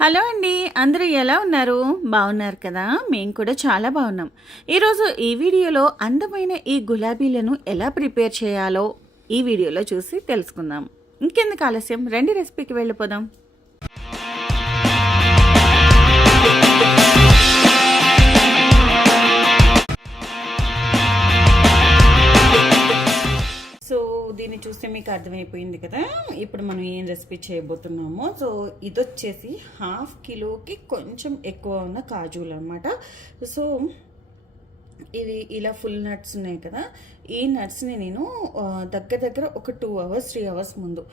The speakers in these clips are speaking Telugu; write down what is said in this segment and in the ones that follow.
హలో అండి. అందరూ ఎలా ఉన్నారు? బాగున్నారు కదా? మేము కూడా చాలా బాగున్నాం. ఈరోజు ఈ వీడియోలో అందమైన ఈ గులాబీలను ఎలా ప్రిపేర్ చేయాలో ఈ వీడియోలో చూసి తెలుసుకుందాం. ఇంకెందుకు ఆలస్యం, రండి రెసిపీకి వెళ్ళిపోదాం. సో దీన్ని చూస్తే మీకు అర్థమైపోయింది కదా, ఇప్పుడు మనం ఏం రెసిపీ చేయబోతున్నామో. సో ఇది వచ్చేసి హాఫ్ కిలోకి కొంచెం ఎక్కువ ఉన్న కాజులు అనమాట. సో ఇవి ఇలా ఫుల్ నట్స్ ఉన్నాయి కదా, ఈ నట్స్ని నేను దగ్గర దగ్గర ఒక 2 అవర్స్ 3 అవర్స్ ముందు,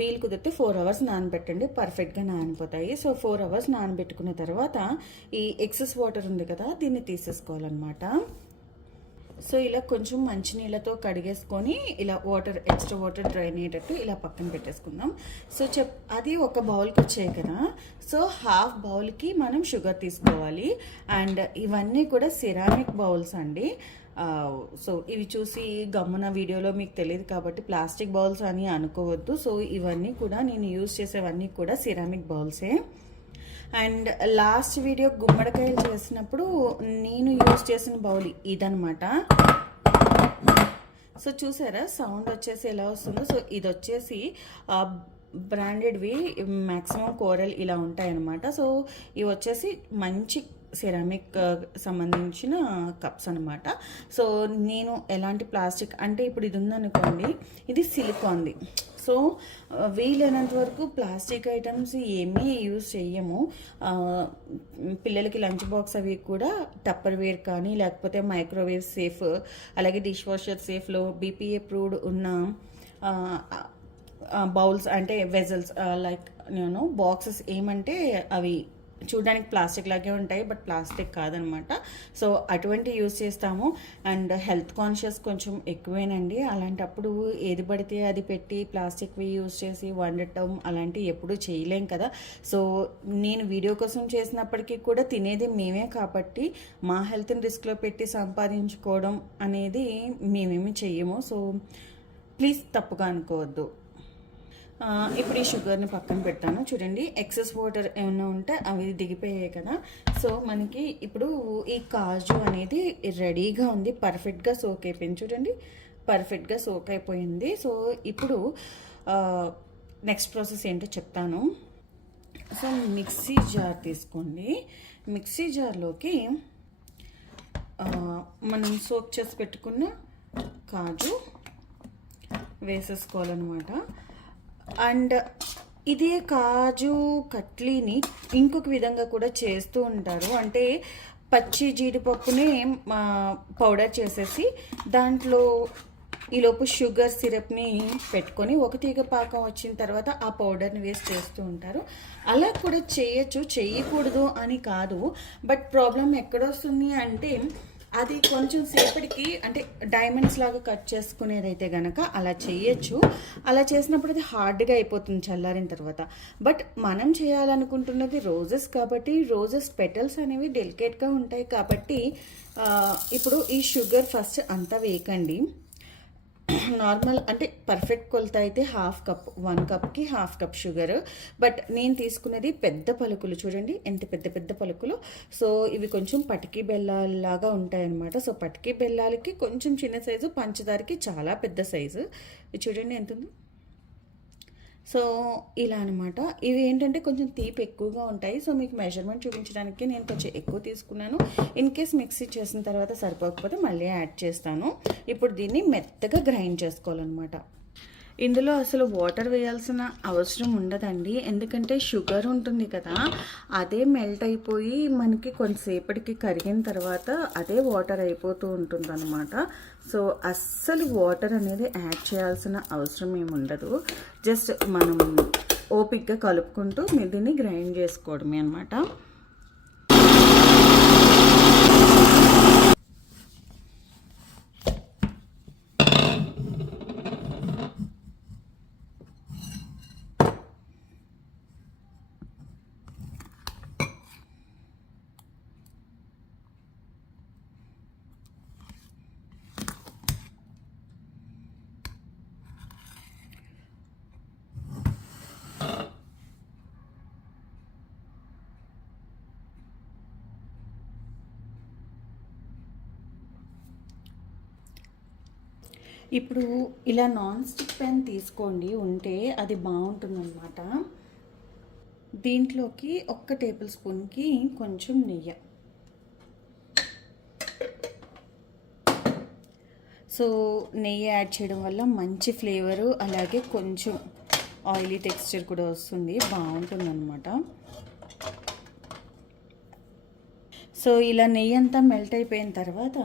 వీలు కుదిరితే 4 అవర్స్ నానబెట్టండి, పర్ఫెక్ట్గా నానిపోతాయి. సో 4 అవర్స్ నానబెట్టుకున్న తర్వాత ఈ ఎక్సెస్ వాటర్ ఉంది కదా, దీన్ని తీసేసుకోవాలన్నమాట. సో ఇలా కొంచెం మంచినీళ్ళతో కడిగేసుకొని ఇలా ఎక్స్ట్రా వాటర్ డ్రైన్ అయ్యేటట్టు ఇలా పక్కన పెట్టేసుకుందాం. సో అది ఒక బౌల్కి వచ్చాయి కదా, సో హాఫ్ బౌల్కి మనం షుగర్ తీసుకోవాలి. అండ్ ఇవన్నీ కూడా సిరామిక్ బౌల్స్ అండి. సో ఇవి చూసి గమ్మున వీడియోలో మీకు తెలియదు కాబట్టి ప్లాస్టిక్ బౌల్స్ అని అనుకోవద్దు. సో ఇవన్నీ కూడా నేను యూజ్ చేసేవన్నీ కూడా సిరామిక్ బౌల్సే. అండ్ లాస్ట్ వీడియో గుమ్మడికాయలు చేసినప్పుడు నేను యూజ్ చేసిన బౌల్ ఇదనమాట. సో చూసారా సౌండ్ వచ్చేసి ఎలా వస్తుందో. సో ఇది వచ్చేసి బ్రాండెడ్వి, మ్యాక్సిమం కోరల్ ఇలా ఉంటాయన్నమాట. సో ఇవి వచ్చేసి మంచి సిరామిక్ సంబంధించిన కప్స్ అనమాట. సో నేను ఎలాంటి ప్లాస్టిక్ అంటే, ఇప్పుడు ఇది ఉందనుకోండి, ఇది సిలికాన్ది. సో వీలైనంత వరకు ప్లాస్టిక్ ఐటమ్స్ ఏమీ యూజ్ చెయ్యము. పిల్లలకి లంచ్ బాక్స్ అవి కూడా టప్పర్ వేర్ కానీ, లేకపోతే మైక్రోవేవ్ సేఫ్, అలాగే డిష్ వాషర్ సేఫ్లో బీపీ అప్రూవ్డ్ ఉన్న బౌల్స్ అంటే వెజల్స్, లైక్ బాక్సెస్ ఏమంటే అవి చూడడానికి ప్లాస్టిక్ లాగే ఉంటాయి, బట్ ప్లాస్టిక్ కాదనమాట. సో అటువంటి యూజ్ చేస్తాము. అండ్ హెల్త్ కాన్షియస్ కొంచెం ఎక్కువేనండి. అలాంటప్పుడు ఏది పడితే అది పెట్టి ప్లాస్టిక్వి యూజ్ చేసి వండటం అలాంటివి ఎప్పుడూ చేయలేం కదా. సో నేను వీడియో కోసం చేసినప్పటికీ కూడా తినేది మేమే కాబట్టి మా హెల్త్ని రిస్క్లో పెట్టి సంపాదించుకోవడం అనేది మేమేమి చెయ్యము. సో ప్లీజ్ తప్పుగా అనుకోవద్దు. ఇప్పుడు ఈ షుగర్ని పక్కన పెడతాను. చూడండి, ఎక్సెస్ వాటర్ ఏమైనా ఉంటే అవి దిగిపోయాయి కదా. సో మనకి ఇప్పుడు ఈ కాజు అనేది రెడీగా ఉంది, పర్ఫెక్ట్గా సోక్ అయిపోయింది. చూడండి, పర్ఫెక్ట్గా సోక్ అయిపోయింది. సో ఇప్పుడు నెక్స్ట్ ప్రాసెస్ ఏంటో చెప్తాను. సో మిక్సీ జార్ తీసుకోండి. మిక్సీ జార్లోకి మనం సోక్ చేసి పెట్టుకున్న కాజు వేసేసుకోవాలన్నమాట. అండ్ ఇదే కాజు కట్లీని ఇంకొక విధంగా కూడా చేస్తూ ఉంటారు. అంటే పచ్చి జీడిపప్పుని పౌడర్ చేసేసి దాంట్లో ఈలోపు షుగర్ సిరప్ని పెట్టుకొని ఒక తీగ పాకం వచ్చిన తర్వాత ఆ పౌడర్ని వేసి చేస్తూ ఉంటారు. అలా కూడా చేయొచ్చు, చేయకూడదు అని కాదు. బట్ ప్రాబ్లం ఎక్కడొస్తుంది అంటే, అది కొంచెం సేపటికి అంటే డైమండ్స్ లాగా కట్ చేసుకునేదైతే గనక అలా చేయొచ్చు. అలా చేసినప్పుడు అది హార్డ్గా అయిపోతుంది చల్లారిన తర్వాత. బట్ మనం చేయాలనుకుంటున్నది రోజెస్ కాబట్టి, రోజెస్ పెటల్స్ అనేవి డెలికేట్గా ఉంటాయి కాబట్టి ఇప్పుడు ఈ షుగర్ ఫస్ట్ అంతా వేయకండి. నార్మల్ అంటే పర్ఫెక్ట్ కొలత అయితే 1/2 కప్, 1 కప్కి 1/2 కప్ షుగర్. బట్ నేను తీసుకున్నది పెద్ద పలుకులు, చూడండి ఎంత పెద్ద పెద్ద పలుకులు. సో ఇవి కొంచెం పటికి బెల్లాలాగా ఉంటాయన్నమాట. సో పటికి బెల్లాలకి కొంచెం చిన్న సైజు, పంచదారకి చాలా పెద్ద సైజు. చూడండి ఎంత ఉందో. సో ఇలా అనమాట. ఇవి ఏంటంటే కొంచెం తీపి ఎక్కువగా ఉంటాయి. సో మీకు మెజర్మెంట్ చూపించడానికి నేను కొంచెం ఎక్కువ తీసుకున్నాను. ఇన్ కేస్ మిక్సీ చేసిన తర్వాత సరిపోకపోతే మళ్ళీ యాడ్ చేస్తాను. ఇప్పుడు దీన్ని మెత్తగా గ్రైండ్ చేసుకోవాలన్నమాట. ఇందులో అసలు వాటర్ వేయాల్సిన అవసరం ఉండదండి, ఎందుకంటే షుగర్ ఉంటుంది కదా, అదే మెల్ట్ అయిపోయి మనకి కొంతసేపటికి కరిగిన తర్వాత అదే వాటర్ అయిపోతూ ఉంటుంది అనమాట. సో అస్సలు వాటర్ అనేది యాడ్ చేయాల్సిన అవసరం ఏమి ఉండదు. జస్ట్ మనం ఓపిక్గా కలుపుకుంటూ దీన్ని గ్రైండ్ చేసుకోవడమే అనమాట. ఇప్పుడు ఇలా నాన్ స్టిక్ ప్యాన్ తీసుకోండి, ఉంటే అది బాగుంటుందన్నమాట. దీంట్లోకి 1 టేబుల్ స్పూన్కి కొంచెం నెయ్యి. సో నెయ్యి యాడ్ చేయడం వల్ల మంచి ఫ్లేవరు, అలాగే కొంచెం ఆయిలీ టెక్స్చర్ కూడా వస్తుంది, బాగుంటుందన్నమాట. సో ఇలా నెయ్యి అంతా మెల్ట్ అయిపోయిన తర్వాత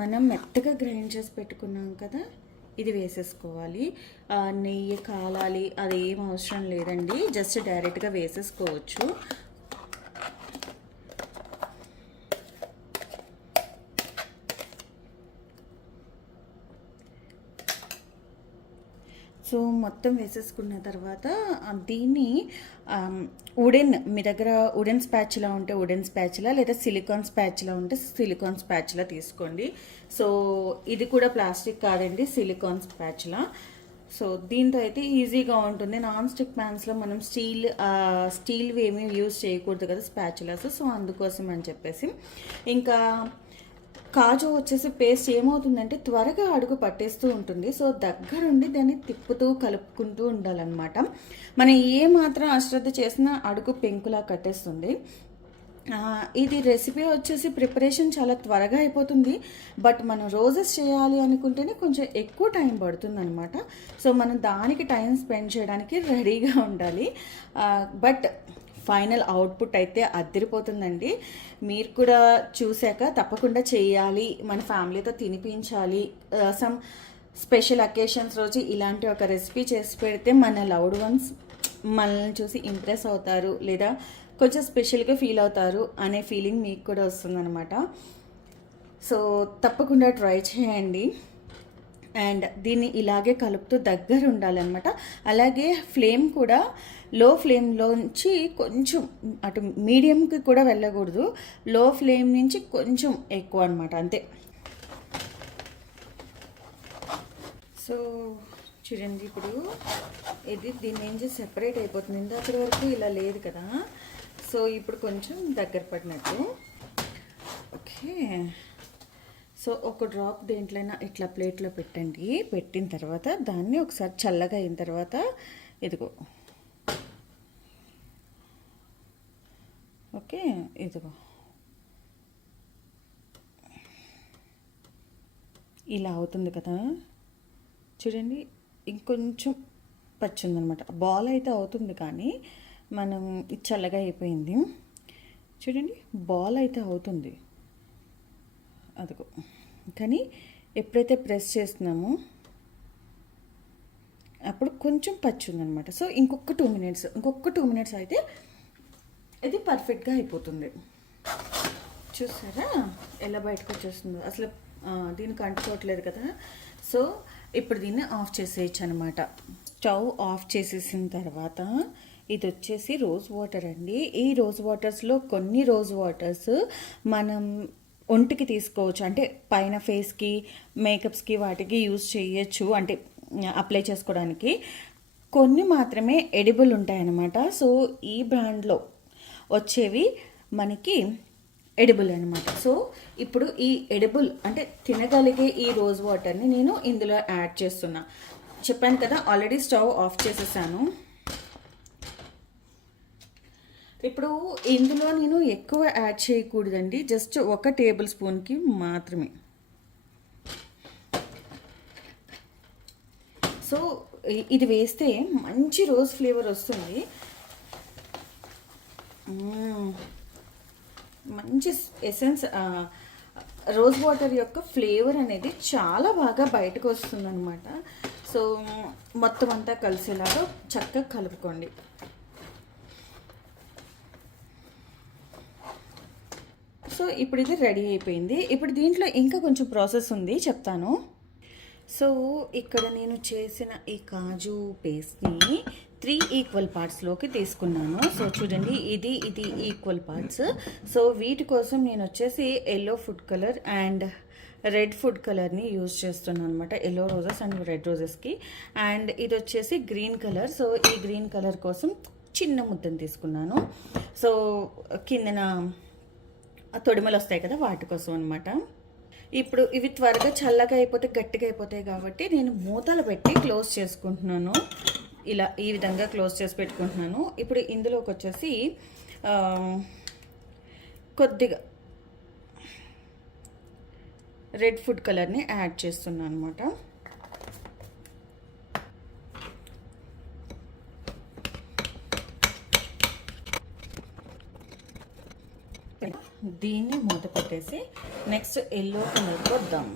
మనం మెత్తగా గ్రైండ్ చేసి పెట్టుకున్నాం కదా, ఇది వేసేసుకోవాలి. నెయ్యి కాలాలి అది ఏం అవసరం లేదండి, జస్ట్ డైరెక్ట్గా వేసేసుకోవచ్చు. సో మొత్తం వేసేసుకున్న తర్వాత దీన్ని మీ దగ్గర వుడెన్ స్పాచ్లా ఉంటే వుడెన్ స్పాచ్లా, లేదా సిలికాన్ స్పాచ్లా ఉంటే సిలికాన్ స్పాచ్లా తీసుకోండి. సో ఇది కూడా ప్లాస్టిక్ కాదండి, సిలికాన్ స్పాచ్లా. సో దీంతో అయితే ఈజీగా ఉంటుంది. నాన్ స్టిక్ ప్యాన్స్లో మనం స్టీల్వి ఏమీ యూజ్ చేయకూడదు కదా స్పాచులాస్, సో అందుకోసం అని చెప్పేసి. ఇంకా కాజు వచ్చేసి పేస్ట్ ఏమవుతుందంటే త్వరగా అడుగు పట్టేస్తూ ఉంటుంది. సో దగ్గరుండి దాన్ని తిప్పుతూ కలుపుకుంటూ ఉండాలన్నమాట. మనం ఏ మాత్రం అశ్రద్ధ చేసినా అడుగు పెంకులా కట్టేస్తుంది. ఇది రెసిపీ వచ్చేసి ప్రిపరేషన్ చాలా త్వరగా అయిపోతుంది, బట్ మనం రోజెస్ చేయాలి అనుకుంటేనే కొంచెం ఎక్కువ టైం పడుతుంది అనమాట. సో మనం దానికి టైం స్పెండ్ చేయడానికి రెడీగా ఉండాలి. బట్ ఫైనల్ అవుట్పుట్ అయితే అదిరిపోతుందండి. మీరు కూడా చూశాక తప్పకుండా చేయాలి, మన ఫ్యామిలీతో తినిపించాలి. సమ్ స్పెషల్ అకేషన్స్ రోజు ఇలాంటి ఒక రెసిపీ చేసి పెడితే మన లవ్డ్ వన్స్ మనల్ని చూసి ఇంప్రెస్ అవుతారు, లేదా కొంచెం స్పెషల్గా ఫీల్ అవుతారు అనే ఫీలింగ్ మీకు కూడా వస్తుందన్నమాట. సో తప్పకుండా ట్రై చేయండి. అండ్ దీన్ని ఇలాగే కలుపుతూ దగ్గర ఉండాలన్నమాట. అలాగే ఫ్లేమ్ కూడా లో ఫ్లేమ్లోంచి కొంచెం అటు మీడియంకి కూడా వెళ్ళకూడదు, లో ఫ్లేమ్ నుంచి కొంచెం ఎక్కువ అనమాట, అంతే. సో చూడండి, ఇప్పుడు దీని నుంచి సెపరేట్ అయిపోతుంది. ఇందాక వరకు ఇలా లేదు కదా, సో ఇప్పుడు కొంచెం దగ్గర పడినట్టు. ఓకే, సో ఒక డ్రాప్ దేంట్లైనా ఇట్లా ప్లేట్లో పెట్టండి. పెట్టిన తర్వాత దాన్ని ఒకసారి చల్లగా అయిన తర్వాత ఇదిగో, ఓకే, ఇదిగో ఇలా అవుతుంది కదా, చూడండి. ఇంకొంచెం పచ్చి ఉందనమాట. బాల్ అయితే అవుతుంది, కానీ మనం ఇది చల్లగా అయిపోయింది. చూడండి, బాల్ అయితే అవుతుంది అదిగో, కానీ ఎప్పుడైతే ప్రెస్ చేస్తున్నామో అప్పుడు కొంచెం పచ్చి ఉందనమాట. సో ఇంకొక 2 మినిట్స్ అయితే ఇది పర్ఫెక్ట్గా అయిపోతుంది. చూసారా ఎలా బయటకు వచ్చేస్తుందో, అసలు దీనికి అంటుకోవట్లేదు కదా. సో ఇప్పుడు దీన్ని ఆఫ్ చేసేయచ్చు అనమాట. స్టవ్ ఆఫ్ చేసేసిన తర్వాత ఇది వచ్చేసి రోజ్ వాటర్ అండి. ఈ రోజ్ వాటర్స్లో కొన్ని రోజ్ వాటర్స్ మనం ఒంటికి తీసుకోవచ్చు, అంటే పైన ఫేస్కి, మేకప్స్కి వాటికి యూజ్ చేయొచ్చు, అంటే అప్లై చేసుకోవడానికి. కొన్ని మాత్రమే ఎడిబుల్ ఉంటాయన్నమాట. సో ఈ బ్రాండ్లో వచ్చేవి మనకి ఎడిబుల్ అనమాట. సో ఇప్పుడు ఈ ఎడిబుల్ అంటే తినగలిగే ఈ రోజ్ వాటర్ని నేను ఇందులో యాడ్ చేస్తున్నా. చెప్పాను కదా, ఆల్రెడీ స్టవ్ ఆఫ్ చేసేసాను. ఇప్పుడు ఇందులో నేను ఎక్కువ యాడ్ చేయకూడదండి, జస్ట్ 1 టేబుల్ స్పూన్కి మాత్రమే. సో ఇది వేస్తే మంచి రోజ్ ఫ్లేవర్ వస్తుంది, మంచి ఎసెన్స్, రోజ్ వాటర్ యొక్క ఫ్లేవర్ అనేది చాలా బాగా బయటకు వస్తుంది అనమాట. సో మొత్తం అంతా కలిసేలాగా చక్కగా కలుపుకోండి. సో ఇప్పుడు ఇది రెడీ అయిపోయింది. ఇప్పుడు దీంట్లో ఇంకా కొంచెం ప్రాసెస్ ఉంది, చెప్తాను. సో ఇక్కడ నేను చేసిన ఈ కాజు పేస్ట్ని 3 ఈక్వల్ పార్ట్స్లోకి తీసుకున్నాను. సో చూడండి, ఇది ఈక్వల్ పార్ట్స్. సో వీటి కోసం నేను వచ్చేసి yellow food colour and red food కలర్ని యూజ్ చేస్తున్నాను అనమాట. ఎల్లో రోజెస్ అండ్ రెడ్ రోజెస్కి. అండ్ ఇది వచ్చేసి గ్రీన్ కలర్. సో ఈ గ్రీన్ కలర్ కోసం చిన్న ముద్దను తీసుకున్నాను. సో కిందన తొడిమలు వస్తాయి కదా, వాటి కోసం అనమాట. ఇప్పుడు ఇవి త్వరగా చల్లగా అయిపోతే గట్టిగా అయిపోతాయి కాబట్టి నేను మూతలు పెట్టి క్లోజ్ చేసుకుంటున్నాను. ఇలా ఈ విధంగా క్లోజ్ చేసి పెట్టుకుంటున్నాను. ఇప్పుడు ఇందులోకి వచ్చేసి కొద్దిగా రెడ్ ఫుడ్ కలర్ని యాడ్ చేస్తున్నాను అనమాట. దీన్ని మూత పెట్టేసి నెక్స్ట్ ఎల్లో కలర్కి వద్దాం.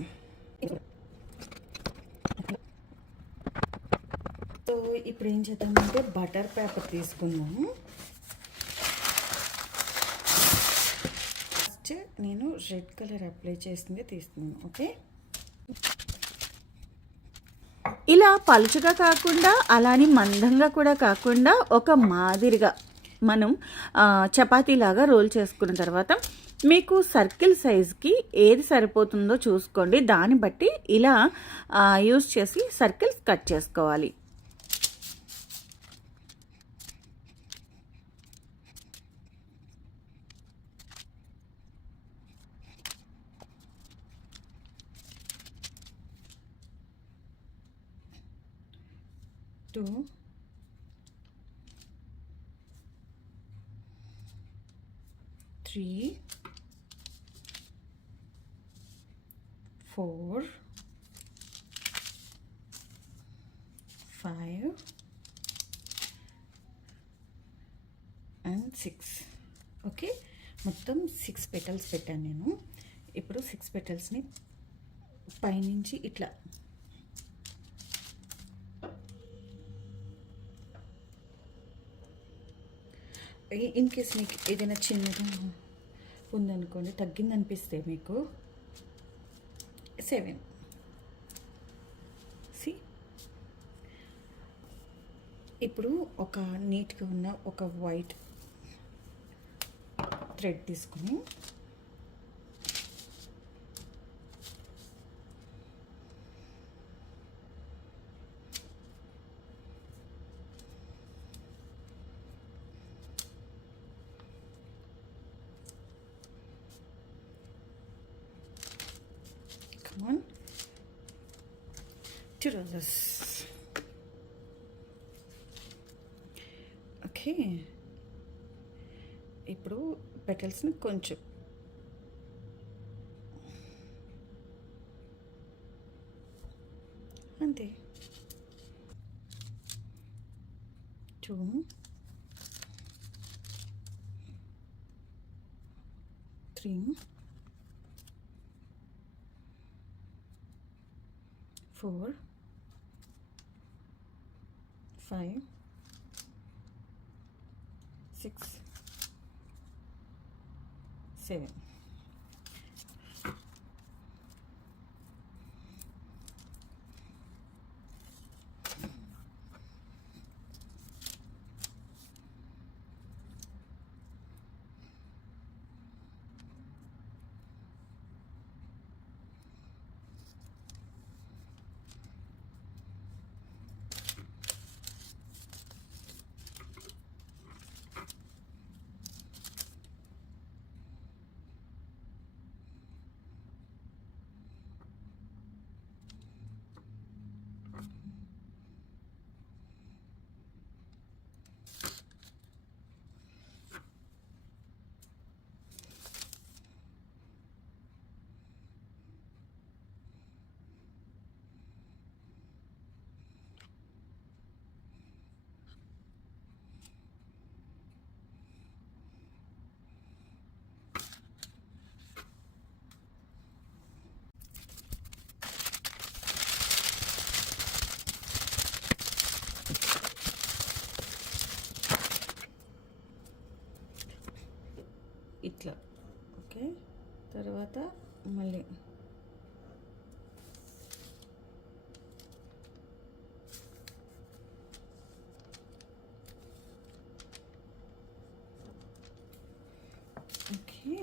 సో ఇప్పుడు ఏం చేద్దామంటే బటర్ పేపర్ తీసుకుందాము. ఫస్ట్ నేను రెడ్ కలర్ అప్లై చేసింది తీస్తున్నాను. ఓకే, ఇలా పలుచగా కాకుండా అలాని మందంగా కూడా కాకుండా ఒక మాదిరిగా మనం చపాతీలాగా రోల్ చేసుకున్న తర్వాత మీకు సర్కిల్ సైజ్కి ఏది సరిపోతుందో చూసుకోండి. దాన్ని బట్టి ఇలా యూస్ చేసి సర్కిల్స్ కట్ చేసుకోవాలి. Two 3 4 5 and 6. ఓకే, మొత్తం 6 పెటల్స్ పెట్టాను నేను. ఇప్పుడు 6 పెటల్స్ని పైనుంచి ఇట్లా ఇన్ కేస్ మీకు ఏదైనా చిన్నగా ఉందనుకోండి, తగ్గిందనిపిస్తే మీకు 7 సి. ఇప్పుడు ఒక నీట్గా ఉన్న ఒక వైట్ థ్రెడ్ తీసుకుని one, 2 roses. ఓకే, ఇప్పుడు పెటల్స్ని కొంచెం అంతే 2 3 4 5 6 7. ఇట్లా. ఓకే, తర్వాత మళ్ళీ ఓకే,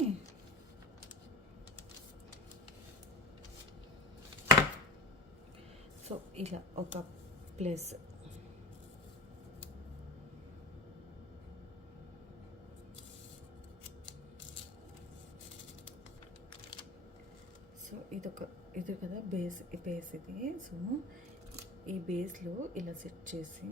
సో ఇలా ఒక ప్లేస్ సో ఇది కదా బేస్ ఇది. సో ఈ బేస్లో ఇలా సెట్ చేసి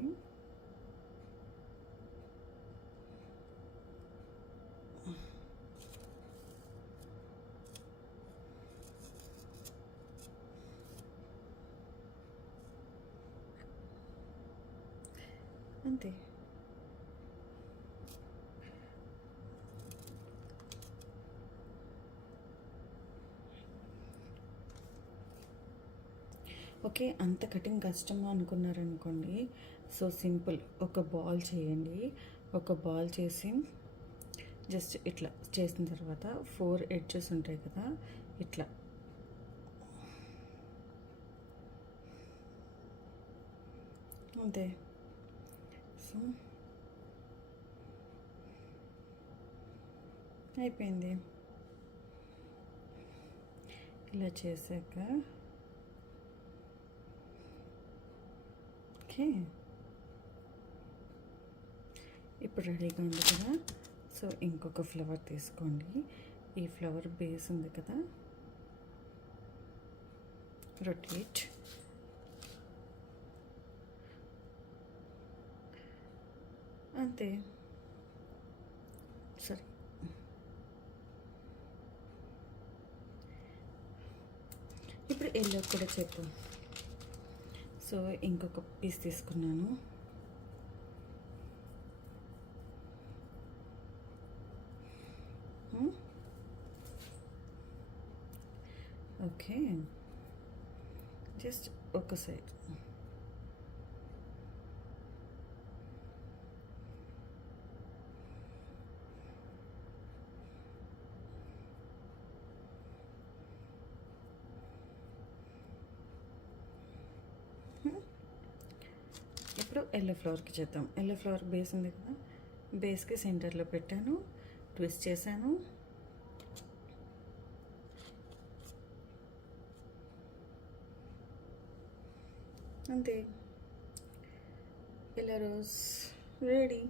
అంతే. ఓకే, అంత కటింగ్ కష్టమా అనుకున్నారనుకోండి. సో సింపుల్, ఒక బాల్ చేయండి. ఒక బాల్ చేసి జస్ట్ ఇట్లా చేసిన తర్వాత 4 ఎడ్జెస్ ఉంటాయి కదా, ఇట్లా అంతే. సో అయిపోయింది. ఇలా చేశాక ఓకే, ఇప్పుడు రెడీగా ఉంది కదా. సో ఇంకొక ఫ్లవర్ తీసుకోండి. ఈ ఫ్లవర్ బేస్ ఉంది కదా, రొటేట్. అంతే, సరే. ఇప్పుడు ఎల్లో కూడా చెప్పు. సో ఇంకొక పీస్ తీసుకున్నాను. ఓకే, జస్ట్ ఒక సైడ్. ఇప్పుడు ఎల్లో ఫ్లవర్కి చేద్దాం. ఎల్లో ఫ్లవర్ బేస్ ఉంది కదా, బేస్కి సెంటర్లో పెట్టాను, ట్విస్ట్ చేశాను. అంతే, ఎల్లో రోజ్ రెడీ.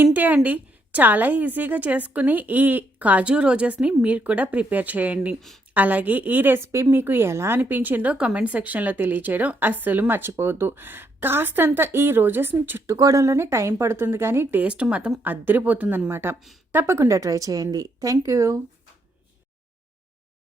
ఇంతే అండి, చాలా ఈజీగా చేసుకుని ఈ కాజు రోజెస్ని మీరు కూడా ప్రిపేర్ చేయండి. అలాగే ఈ రెసిపీ మీకు ఎలా అనిపించిందో కామెంట్ సెక్షన్లో తెలియచేయడం అస్సలు మర్చిపోవద్దు. కాస్తంత ఈ రోజెస్ని చుట్టుకోవడంలోనే టైం పడుతుంది, కానీ టేస్ట్ మాత్రం అద్దరిపోతుందన్నమాట. తప్పకుండా ట్రై చేయండి. Thank you.